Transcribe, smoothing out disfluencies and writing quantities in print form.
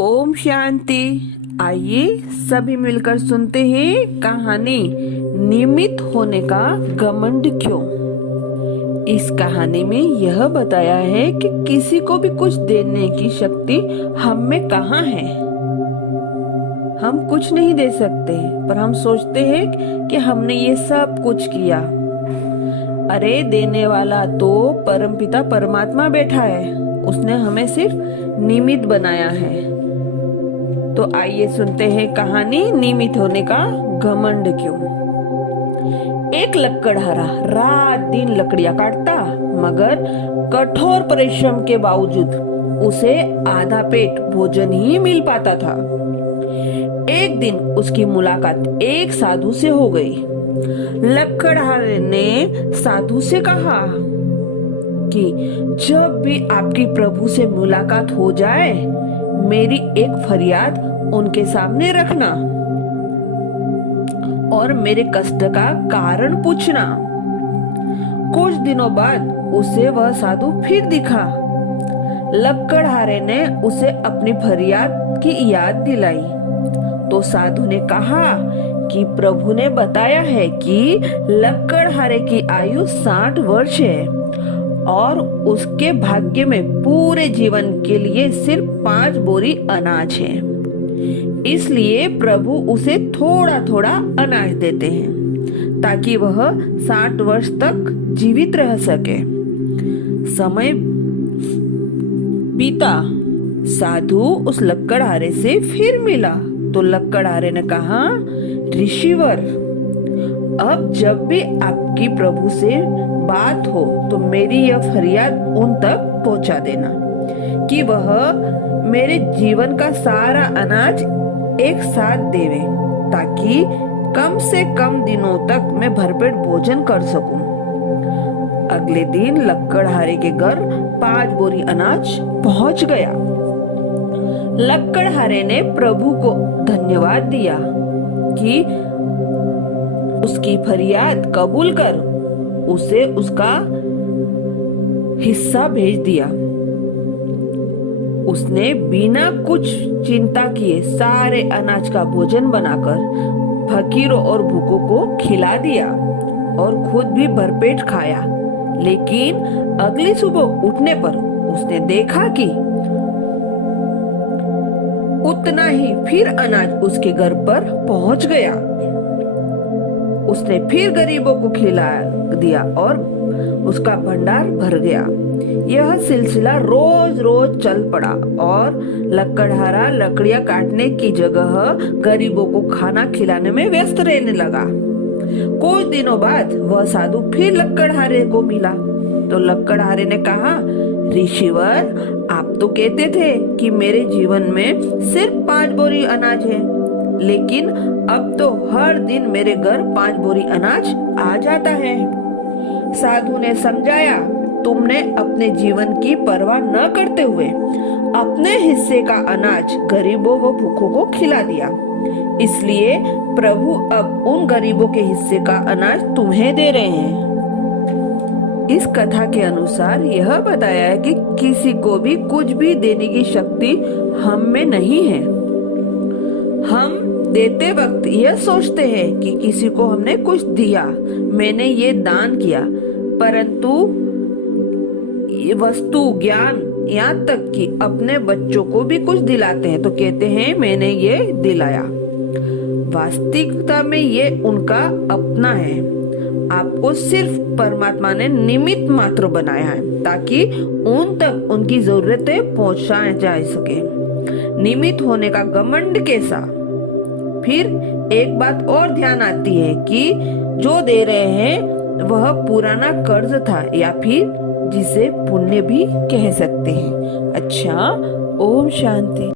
ओम शांति। आइए सभी मिलकर सुनते हैं कहानी निमित्त होने का घमंड क्यों। इस कहानी में यह बताया है कि किसी को भी कुछ देने की शक्ति हम में कहाँ है। हम कुछ नहीं दे सकते, पर हम सोचते हैं कि हमने ये सब कुछ किया। अरे देने वाला तो परमपिता परमात्मा बैठा है, उसने हमें सिर्फ निमित्त बनाया है। तो आइए सुनते हैं कहानी निमित्त होने का घमंड क्यों। एक लकड़हारा रात दिन लकड़ियां काटता, मगर कठोर परिश्रम के बावजूद उसे आधा पेट भोजन ही मिल पाता था। एक दिन उसकी मुलाकात एक साधु से हो गई। लकड़हारे ने साधु से कहा कि जब भी आपकी प्रभु से मुलाकात हो जाए, मेरी एक फरियाद उनके सामने रखना और मेरे कष्ट का कारण पूछना। कुछ दिनों बाद उसे वह साधु फिर दिखा। लकड़हारे ने उसे अपनी फरियाद की याद दिलाई तो साधु ने कहा कि प्रभु ने बताया है कि लकड़हारे की आयु 60 वर्ष है और उसके भाग्य में पूरे जीवन के लिए सिर्फ 5 बोरी अनाज है। इसलिए प्रभु उसे थोड़ा थोड़ा अनाज देते हैं ताकि वह 60 वर्ष तक जीवित रह सके। समय बीता, साधु उस लकड़हारे से फिर मिला तो लकड़हारे ने कहा, ऋषिवर, अब जब भी आपकी प्रभु से बात हो तो मेरी यह फरियाद उन तक पहुंचा देना कि वह मेरे जीवन का सारा अनाज एक साथ देवे, ताकि कम से कम दिनों तक मैं भरपेट भोजन कर सकूं। अगले दिन लकड़हारे के घर 5 बोरी अनाज पहुंच गया। लकड़हारे ने प्रभु को धन्यवाद दिया कि उसकी फरियाद कबूल कर उसे उसका हिस्सा भेज दिया। उसने बिना कुछ चिंता किए सारे अनाज का भोजन बनाकर फकीरों और भूखों को खिला दिया और खुद भी भरपेट खाया। लेकिन अगली सुबह उठने पर उसने देखा कि उतना ही फिर अनाज उसके घर पर पहुंच गया। उसने फिर गरीबों को खिला दिया और उसका भंडार भर गया। यह सिलसिला रोज रोज चल पड़ा और लकड़हारा लकड़ियां काटने की जगह गरीबों को खाना खिलाने में व्यस्त रहने लगा। कुछ दिनों बाद वह साधु फिर लकड़हारे को मिला तो लकड़हारे ने कहा, ऋषिवर, आप तो कहते थे कि मेरे जीवन में सिर्फ 5 बोरी अनाज है, लेकिन अब तो हर दिन मेरे घर 5 बोरी अनाज आ जाता है। साधु ने समझाया, तुमने अपने जीवन की परवाह न करते हुए अपने हिस्से का अनाज गरीबों व भूखों को खिला दिया, इसलिए प्रभु अब उन गरीबों के हिस्से का अनाज तुम्हें दे रहे हैं। इस कथा के अनुसार यह बताया है कि किसी को भी कुछ भी देने की शक्ति हम में नहीं है। हम देते वक्त यह सोचते हैं कि किसी को हमने कुछ दिया, मैंने ये दान किया, परंतु ये वस्तु, ज्ञान, यहाँ तक कि अपने बच्चों को भी कुछ दिलाते हैं तो कहते हैं मैंने ये दिलाया। वास्तविकता में ये उनका अपना है। आपको सिर्फ परमात्मा ने निमित्त मात्र बनाया है ताकि उन तक उनकी जरूरतें पहुंचाया जा सके। निमित्त होने का घमंड कैसा। फिर एक बात और ध्यान आती है कि जो दे रहे हैं वह पुराना कर्ज था या फिर जिसे पुण्य भी कह सकते हैं। अच्छा, ओम शांति।